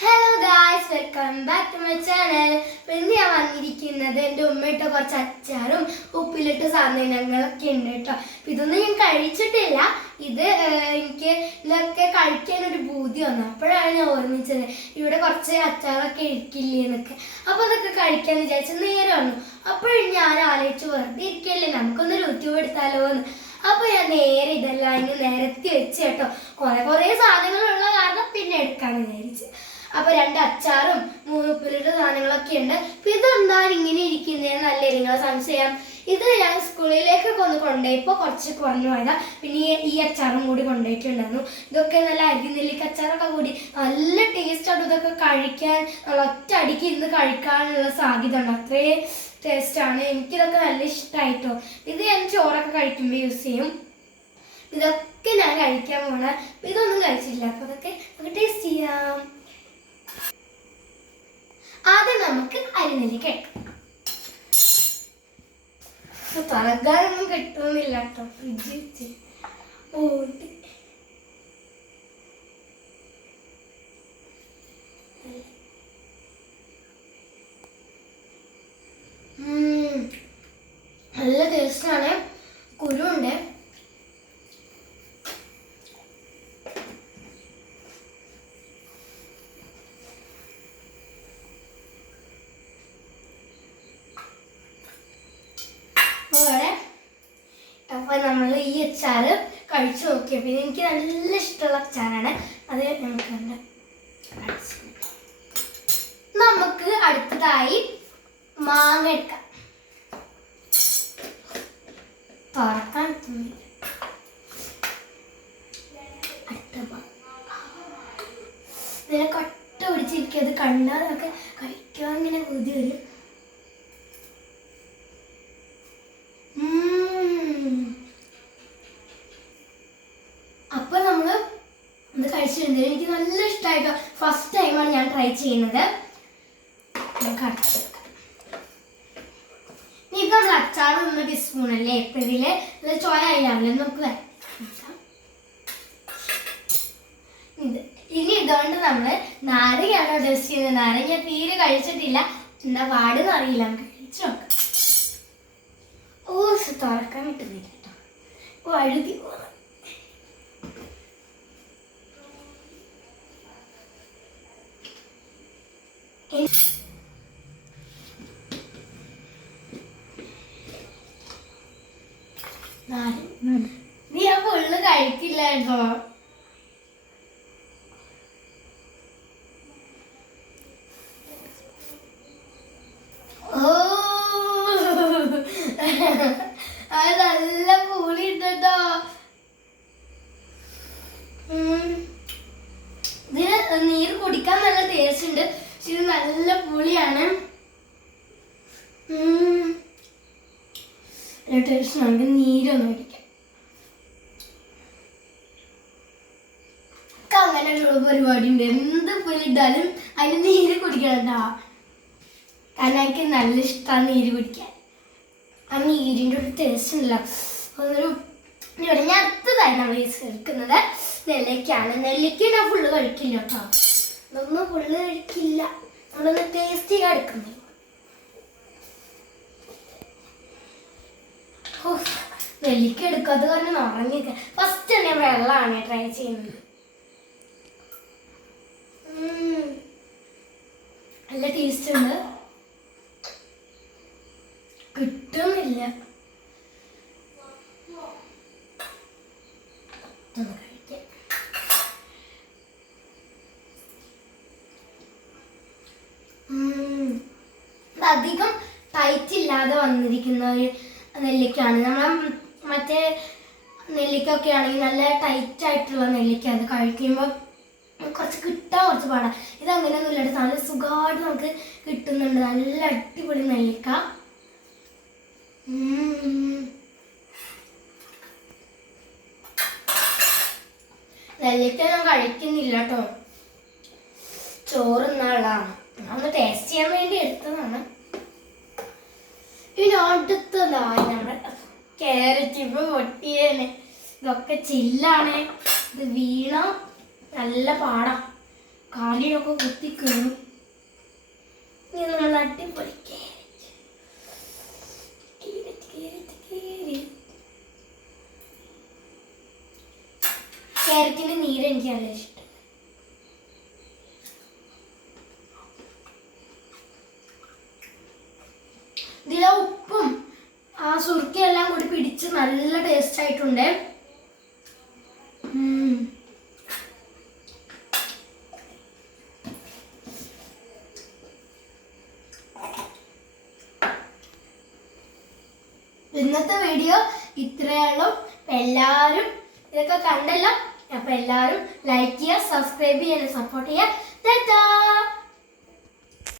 Hello guys welcome back to my channel ഇന്ന് ഞാൻ വന്നിരിക്കുന്നത് എന്റെ ഉമ്മയിട്ട കുറച്ച് അച്ചാറും ഉപ്പിലിട്ട സാധനങ്ങളൊക്കെ ഉണ്ട് കേട്ടോ. ഇതൊന്നും ഞാൻ കഴിച്ചിട്ടില്ല. ഇത് എനിക്ക് ഇതൊക്കെ കഴിക്കാൻ ഒരു ബൂതി വന്നു. അപ്പോഴാണ് ഞാൻ ഓർമ്മിച്ചത് ഇവിടെ കുറച്ച് അച്ചാറൊക്കെ ഇരിക്കില്ലേ എന്നൊക്കെ. അപ്പോൾ അതൊക്കെ കഴിക്കാൻ വിചാരിച്ച നേരം വന്നു. അപ്പോഴും ഞാൻ ആലോചിച്ച് വെറുതെ ഇരിക്കല്ലേ? നമുക്കൊന്ന് യൂട്യൂബ് എടുത്താലോ എന്ന്. അപ്പോൾ ഞാൻ നേരെ ഇതെല്ലാം ഇങ്ങനെ നിരത്തി വെച്ച് കേട്ടോ. കുറേ കുറേ സാധനങ്ങളുള്ള കാരണം പിന്നെ എടുക്കാൻ വിചാരിച്ച്. അപ്പൊ രണ്ട് അച്ചാറും മൂന്ന് ഉപ്പിലിട്ട സാധനങ്ങളൊക്കെ ഉണ്ട്. അപ്പൊ ഇതെന്താണ് ഇങ്ങനെ നല്ല നിങ്ങൾ സംശയം. ഇത് ഞാൻ സ്കൂളിലേക്കൊക്കെ ഒന്ന് കൊണ്ടുപോയപ്പോൾ കുറച്ച് കുറഞ്ഞു പോയതാ. പിന്നെ ഈ അച്ചാറും കൂടി കൊണ്ടുപോയിട്ടുണ്ടായിരുന്നു. ഇതൊക്കെ നല്ല അരിനെല്ലിക്ക അച്ചാറൊക്കെ കൂടി നല്ല ടേസ്റ്റ് ആണ് ഇതൊക്കെ കഴിക്കാൻ. ഒറ്റ അടിക്ക് ഇരുന്ന് കഴിക്കാനുള്ള സാധ്യത ഉണ്ട് അത്രേ ടേസ്റ്റ് ആണ്. എനിക്കിതൊക്കെ നല്ല ഇഷ്ടമായിട്ടോ ഇത് ഞാൻ ചോറൊക്കെ കഴിക്കുമ്പോൾ യൂസ് ചെയ്യും. ഇതൊക്കെ ഞാൻ കഴിക്കാൻ പോണ. ഇതൊന്നും കഴിച്ചില്ല അപ്പൊ അതൊക്കെ നമുക്ക് ടേസ്റ്റ് ചെയ്യാം. ആദ്യം നമുക്ക് അരിനെല്ലിക്ക എടുക്കാം തലകാരൊന്നും കിട്ടുന്നില്ല കേട്ടോ. ഫ്രിഡ്ജ്. നല്ല ടേസ്റ്റാണ്. നമ്മൾ ഈ അച്ചാർ കഴിച്ചു നോക്കിയ. പിന്നെ എനിക്ക് നല്ല ഇഷ്ടമുള്ള അച്ചാറാണ്. അത് നമുക്ക് നമുക്ക് അടുത്തതായി മാങ്ങ എടുക്കാം. തുറക്കാൻ തോന്നില്ല. ഇതിനെ കട്ട പിടിച്ചിരിക്കും. അത് കണ്ടാൽ നമുക്ക് കഴിക്കാൻ ഇങ്ങനെ കൊതി വരും അപ്പൊ നമ്മൾ ഇത് കഴിച്ചിട്ടുണ്ട് എനിക്ക് നല്ല ഇഷ്ടമായിട്ട് ഫസ്റ്റ് ടൈമാണ് ഞാൻ ട്രൈ ചെയ്യുന്നത്. ഇപ്പൊ നമ്മൾ അച്ചാർ ഒന്ന് ടീസ്പൂൺ അല്ലേ? ഇത് ചോയ ആയില്ലാണല്ലോ നമുക്ക് ഇനി ഇതുകൊണ്ട് നമ്മൾ നാരങ്ങയാണ് ചെയ്യുന്നത്. നാരങ്ങ തീരെ കഴിച്ചിട്ടില്ല. എന്താ പാടെന്ന് അറിയില്ല. നമുക്ക് കഴിച്ചു നോക്കാം. ഓ തുറക്കാൻ കിട്ടുന്നില്ല കേട്ടോ ഓ അഴുതി പോണം നീ ആ ഫുള്ള് കഴിക്കില്ലായിരുന്നോ അത് നല്ല പൂളി ഉണ്ടോ ഇതിന് നീര് കുടിക്കാൻ നല്ല ടേസ്റ്റ് ഉണ്ട്. ഇത് നല്ല പുളിയാണ്. ടേസ്റ്റ് നമുക്ക് നീരൊന്നും കുടിക്കാം ഒക്കെ അങ്ങനെ ഒരു പരിപാടി ഉണ്ട് എന്ത് പുലിട്ടാലും അതിന് നീര് കുടിക്കണം കേട്ടോ. കാരണം എനിക്ക് നല്ല ഇഷ്ടമാണ് നീര് കുടിക്കാൻ. ആ നീരിന്റെ ഒരു ടേസ്റ്റ് ഇല്ല അതൊരു ഇവിടെ ഞാൻ അടുത്തതായി നമ്മൾ ചേർക്കുന്നത്. നെല്ലിക്കയാണ്. നെല്ലിക്ക ഞാൻ ഫുള്ള് കഴിക്കില്ല കേട്ടോ. ഇതൊന്നും ഫുള്ള് കഴിക്കില്ല. നമ്മളൊന്ന് ടേസ്റ്റ് ചെയ്യാൻ എടുക്കുന്നത് നെല്ലിക്ക എടുക്കാത്ത കാരണം ഉറങ്ങിക്ക ഫസ്റ്റ് തന്നെ വെള്ളമാണ് ട്രൈ ചെയ്യുന്നത്. നല്ല ടേസ്റ്റ് ഉണ്ട്. കിട്ടുന്നില്ല. ഇതൊന്ന് അധികം ടൈറ്റ് ഇല്ലാതെ വന്നിരിക്കുന്ന ഒരു നെല്ലിക്കയാണ്. നമ്മളെ മറ്റേ നെല്ലിക്ക ഒക്കെ ആണെങ്കിൽ നല്ല ടൈറ്റ് ആയിട്ടുള്ള നെല്ലിക്ക അത് കഴിക്കുമ്പോൾ കുറച്ച് കിട്ടാൻ കുറച്ച് പാടാണ് ഇത് അങ്ങനെയൊന്നും നല്ല സുഖമായിട്ട് നമുക്ക് കിട്ടുന്നുണ്ട്. നല്ല അടിപൊളി നെല്ലിക്ക. നെല്ലിക്ക ഞാൻ കഴിക്കുന്നില്ല കേട്ടോ. ചോറ് എന്നാളാണ് ഒന്ന് ടേസ്റ്റ് ചെയ്യാൻ വേണ്ടി എടുത്തതാണ്. ഇനി അടുത്തതാണ് നമ്മുടെ ക്യാരറ്റ് ഇപ്പൊ ഇതൊക്കെ ചില്ലാണ്. ഇത് വീണ നല്ല പാടാ. കാലിനൊക്കെ കുത്തി ഇനി നമ്മൾ അടിപൊളി carrot. Carrot, carrot, carrot. ക്യാരറ്റിന്റെ നീര് എനിക്ക് നല്ല ഇഷ്ടം. നല്ല ടേസ്റ്റ് ആയിട്ടുണ്ട്. ഇന്നത്തെ വീഡിയോ ഇത്രയുള്ളൂ എല്ലാവരും ഇതൊക്കെ കണ്ടല്ലോ. അപ്പൊ എല്ലാവരും ലൈക്ക് ചെയ്യുക സബ്സ്ക്രൈബ് ചെയ്യാൻ സപ്പോർട്ട് ചെയ്യുക.